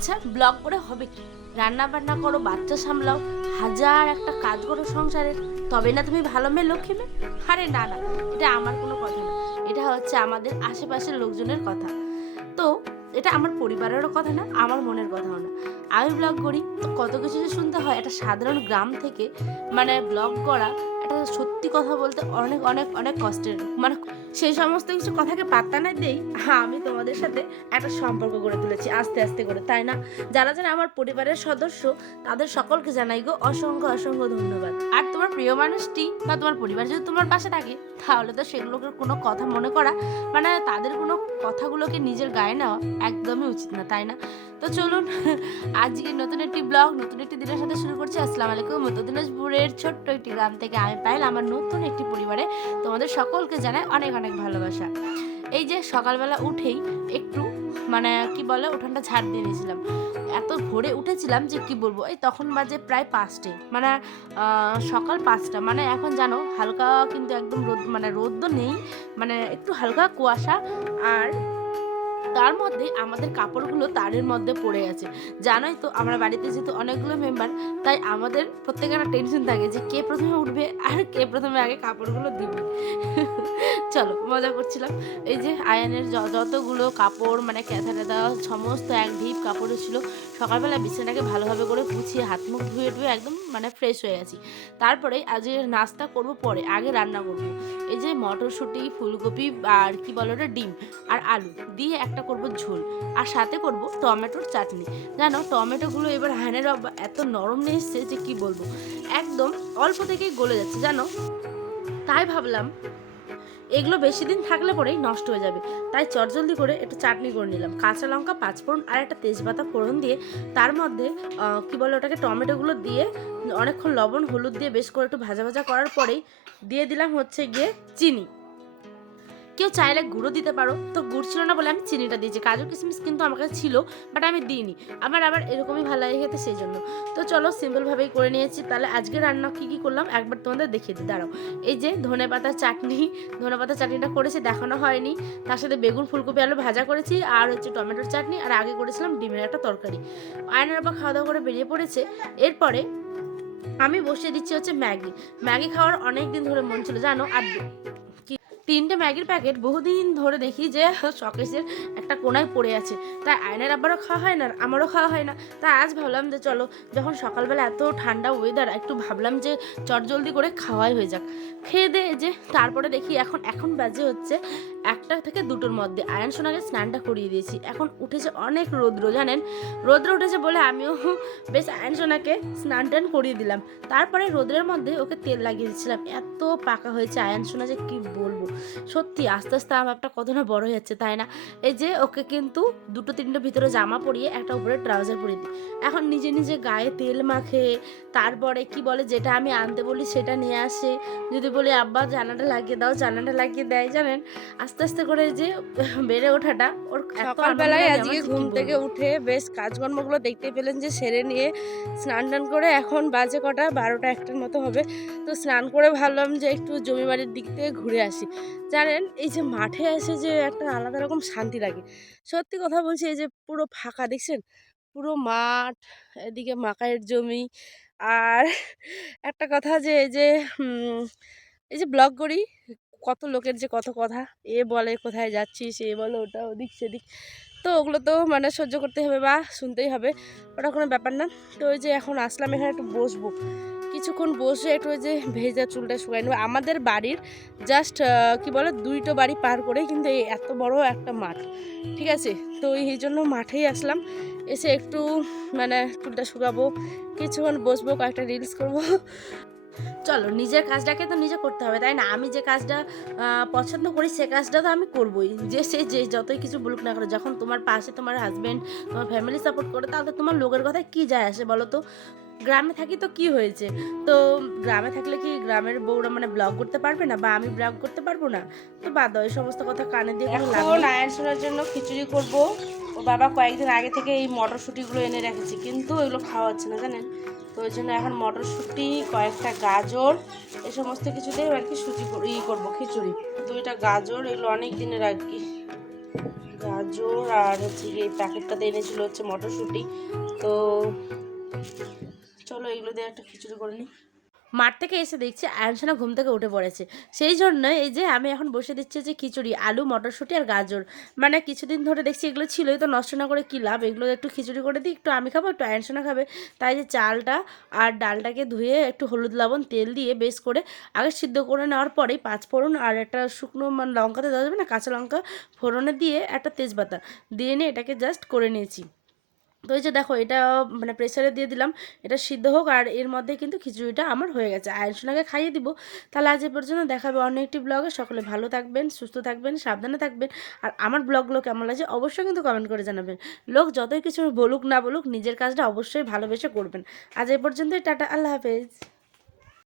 আচ্ছা ব্লগ করে হবে কি? রান্না বান্না করো, বাচ্চা সামলাও, হাজার একটা কাজ করো সংসারের, তবে না তুমি ভালো মেয়ে লক্ষ্মী মেয়ে? আরে না না, এটা আমার কোনো কথা না, এটা হচ্ছে আমাদের আশেপাশের লোকজনের কথা। তো এটা আমার পরিবারেরও কথা না, আমার মনের কথাও না। আমি ব্লগ করি তো কত কিছু যে শুনতে হয়, একটা সাধারণ গ্রাম থেকে মানে ব্লগ করা, এটা সত্যি কথা বলতে অনেক অনেক অনেক কষ্টের। মানে সেই সমস্ত কিছু কথাকে পাত্তা না দেই, হ্যাঁ আমি তোমাদের সাথে একটা সম্পর্ক গড়ে তুলেছি আস্তে আস্তে করে, তাই না? যারা যারা আমার পরিবারের সদস্য, তাদের সকলকে জানাই গো অসংখ্য অসংখ্য ধন্যবাদ। আর তোমার প্রিয় মানুষটি বা তোমার পরিবার যদি তোমার পাশে থাকে, তাহলে তো সেগুলোকে কোনো কথা মনে করা, মানে তাদের কোনো কথাগুলোকে নিজের গায়ে নেওয়া একদমই উচিত না, তাই না? তো চলুন, আজকে নতুন একটি ব্লগ নতুন একটি দিনের সাথে শুরু করছি। আসসালামু আলাইকুম। উত্তর দিনাজপুরের ছোট্ট একটি গ্রাম থেকে আমি পাইল আমার নতুন একটি পরিবারে তোমাদের সকলকে জানাই অনেক অনেক ভালোবাসা। এই যে সকালবেলা উঠেই একটু মানে কি বলে উঠানটা ঝাড় দিয়ে নিয়েছিলাম। এত ভোরে উঠেছিলাম যে কি বলবো, এই তখন বাজে প্রায় 5টে, মানে সকাল 5টা, মানে এখন জানো হালকা কিন্তু একদম রোদ, মানে রোদ তো নেই, মানে একটু হালকা কুয়াশা। আর তার মধ্যে আমাদের কাপড়গুলো তারের মধ্যে পড়ে আছে। জানোই তো আমরা বাড়িতে যেহেতু অনেকগুলো মেম্বার, তাই আমাদের প্রত্যেকের একটা টেনশন থাকে যে কে প্রথমে উঠবে আর কে প্রথমে আগে কাপড়গুলো দিবে। চলো মজা করছিলাম। এই যে আয়নের যতগুলো কাপড়, মানে ক্যাথা ট্যাথা সমস্ত এক ঢিপ কাপড় ছিল। সকালবেলা বিছানাটাকে ভালোভাবে করে গুছিয়ে হাত মুখ ধুয়ে ধুয়ে একদম মানে ফ্রেশ হয়ে গেছি। তারপরে আজকে নাস্তা করব, পরে আগে রান্না করব। এই যে মটরশুঁটি, ফুলকপি আর কি বলো ওটা, ডিম আর আলু দিয়ে একটা করব ঝোল, আর সাথে করব টমেটোর চাটনি। জানো টমেটোগুলো এবার হ্যানের এত নরম নিয়ে এসছে যে কি বলবো, একদম অল্প থেকেই গলে যাচ্ছে জানো। তাই ভাবলাম এগুলো বেশি দিন থাকলে পরেই নষ্ট হয়ে যাবে, তাই চটজলদি করে একটু চাটনি করে নিলাম। কাঁচা লঙ্কা 5 ফোড়ন আর একটা তেজপাতা ফোড়ন দিয়ে, তার মধ্যে কি বলে ওটাকে, টমেটোগুলো দিয়ে অনেকক্ষণ লবণ হলুদ দিয়ে বেশ করে একটু ভাজা ভাজা করার পরেই দিয়ে দিলাম হচ্ছে গিয়ে চিনি। কেউ চাইলে গুঁড়ো দিতে পারো, তো গুড় ছিল না বলে আমি চিনিটা দিয়েছি। কাজু কিশমিশ কিন্তু আমার কাছে ছিল, বাট আমি দিইনি, আমার আবার এরকমই ভালো লাগে খেতে, সেই জন্য। তো চলো সিম্পলভাবেই করে নিয়েছি। তাহলে আজকে রান্না কী কী করলাম একবার তোমাদের দেখিয়ে দিই, দাঁড়াও। এই যে ধনেপাতার চাটনি, ধনেপাতার চাটনিটা করেছি, দেখানো হয়নি। তার সাথে বেগুন ফুলকপি আলু ভাজা করেছি, আর হচ্ছে টমেটোর চাটনি, আর আগে করেছিলাম ডিমের একটা তরকারি। আয়নার বাবা খাওয়া দাওয়া করে বেরিয়ে পড়েছে। এরপরে আমি বসিয়ে দিচ্ছি হচ্ছে ম্যাগি। ম্যাগি খাওয়ার অনেক দিন ধরে মন ছিল জানো। আর 3টে ম্যাগির প্যাকেট বহুদিন ধরে দেখি যে শকেসের একটা কোনায় পড়ে আছে, তাই আয়নার আবারও খাওয়া হয় না, আমারও খাওয়া হয় না। তাই আজ ভাবলাম যে চলো, যখন সকালবেলা এত ঠান্ডা ওয়েদার, একটু ভাবলাম যে চটজলদি করে খাওয়াই হয়ে যাক। খেয়ে দিয়ে যে তারপরে দেখি এখন বাজে হচ্ছে 1টা থেকে 2টোর মধ্যে। আয়ন সোনাকে স্নানটা করিয়ে দিয়েছি, এখন উঠেছে অনেক রৌদ্র জানেন। রৌদ্র উঠেছে বলে আমিও বেশ আয়ন সোনাকে স্নান টান করিয়ে দিলাম। তারপরে রোদ্রের মধ্যে ওকে তেল লাগিয়ে দিচ্ছিলাম। এত পাকা হয়েছে আয়ন সোনা যে কি বলবো। সত্যি আস্তে আস্তে আমার একটা কত না বড় হয়ে যাচ্ছে, তাই না? এই যে ওকে কিন্তু 2-3টা ভিতরে জামা পরিয়ে একটা উপরে ট্রাউজার পরিয়ে দিই। এখন নিজে নিজে গায়ে তেল মাখে, তারপরে কি বলে যেটা আমি আনতে বলি সেটা নিয়ে আসে। যদি বলি আব্বা জানাটা লাগিয়ে দাও, জানাটা লাগিয়ে দেয় জানেন। আস্তে আস্তে করে যে বেড়ে ওঠাটা ওর সকালবেলায় আজকে ঘুম থেকে উঠে বেশ কাজকর্মগুলো দেখতে পেলেন যে সেরে নিয়ে স্নান টান করে এখন বাজে কটা 12টা-1টার মতো হবে। তো স্নান করে ভাবলাম যে একটু জমি বাড়ির দিক থেকে ঘুরে আসি। জানেন এই যে মাঠে এসে যে একটা আলাদা রকম শান্তি লাগে। সত্যি কথা বলছি, এই যে পুরো ফাঁকা দেখছেন, পুরো মাঠ, এদিকে মাকাইয়ের জমি। আর একটা কথা যে এই যে এই যে ব্লগ করি, কত লোকের যে কত কথা, এ বলে কোথায় যাচ্ছিস, এ বলে ওটা ওদিক সেদিক, তো ওগুলো তো মানে সহ্য করতে হবে বা শুনতেই হবে, ওটা কোনো ব্যাপার না। তো ওই যে এখন আসলাম এখানে একটু বসবো, কিছুক্ষণ বসে একটু ওই যে ভেজা চুলটা শুকাই নেবো। আমাদের বাড়ির জাস্ট কি বলে 2টো বাড়ি পার করেই কিন্তু এই এত বড় একটা মাঠ, ঠিক আছে? তো এই জন্য মাঠেই আসলাম, এসে একটু মানে চুলটা শুকাবো, কিছুক্ষণ বসবো, কয়েকটা রিলস করবো। চলো নিজের কাজটাকে তো নিজে করতে হবে, তাই না? আমি যে কাজটা পছন্দ করি সে কাজটা তো আমি করবোই, যে সে যে যতই কিছু বলুক না করে। যখন তোমার পাশে তোমার হাজব্যান্ড, তোমার ফ্যামিলি সাপোর্ট করে, তাহলে তোমার লোকের কথায় কী যায় আসে বলো তো? গ্রামে থাকি তো কি হয়েছে, তো গ্রামে থাকলে কি গ্রামের বউরা মানে ব্লগ করতে পারবে না, বা আমি ব্লগ করতে পারবো না? তো বাদ দাও এই সমস্ত কথা কানে দিয়ে কোনো লাভ নেই। আয়ন শোনার জন্য খিচুড়ি করব। ও বাবা কয়েকদিন আগে থেকে এই মটরশুঁটিগুলো এনে রেখেছি, কিন্তু এগুলো খাওয়া হচ্ছে না জানেন। তো ওই জন্য এখন মটরশুঁটি, কয়েকটা গাজর, এই সমস্ত কিছু দিয়ে আর কি সুজি করবো খিচুড়ি। 2টা গাজর, এগুলো অনেক দিনের আর কি গাজর আর হচ্ছে গিয়ে এই প্যাকেটটাতে এনেছিল হচ্ছে মটরশুঁটি। তো চলো এগুলো দিয়ে একটা খিচুড়ি করে নিই। মাঠ থেকে এসে দেখছি আয়নসোনা ঘুম থেকে উঠে পড়েছে, সেই জন্য এই যে আমি এখন বসে দিচ্ছি যে খিচুড়ি, আলু মটরশুঁটি আর গাজর। মানে কিছুদিন ধরে দেখছি এগুলো ছিলই, তো নষ্ট না করে কী লাভ, এগুলো একটু খিচুড়ি করে দিই, একটু আমি খাবো একটু আয়নসোনা খাবে। তাই যে চালটা আর ডালটাকে ধুয়ে একটু হলুদ লবণ তেল দিয়ে বেশ করে আগে সিদ্ধ করে নেওয়ার পরেই পাঁচফোড়ন আর একটা শুকনো মানে লঙ্কাতে দেওয়া যাবে না, কাঁচা লঙ্কা ফোড়নে দিয়ে একটা তেজপাতা দিয়ে নিয়ে এটাকে জাস্ট করে নিয়েছি। তো এই যে দেখো এটা মানে প্রেসারে দিয়ে দিলাম, এটা সিদ্ধ হোক, আর এর মধ্যে কিন্তু খিচুড়িটা আমার হয়ে গেছে, আয়নসোনাকে খাইয়ে দিব। তাহলে আজ এ পর্যন্ত, দেখাবে অন্য একটি ব্লগে। সকলে ভালো থাকবেন, সুস্থ থাকবেন, সাবধানে থাকবেন। আর আমার ব্লগগুলো কেমন লাগছে অবশ্যই কিন্তু কমেন্ট করে জানাবেন। লোক যতই কিছু বলুক না বলুক, নিজের কাজটা অবশ্যই ভালোবেসে করবেন। আজ এ পর্যন্তই, টাটা, আল্লাহ হাফেজ।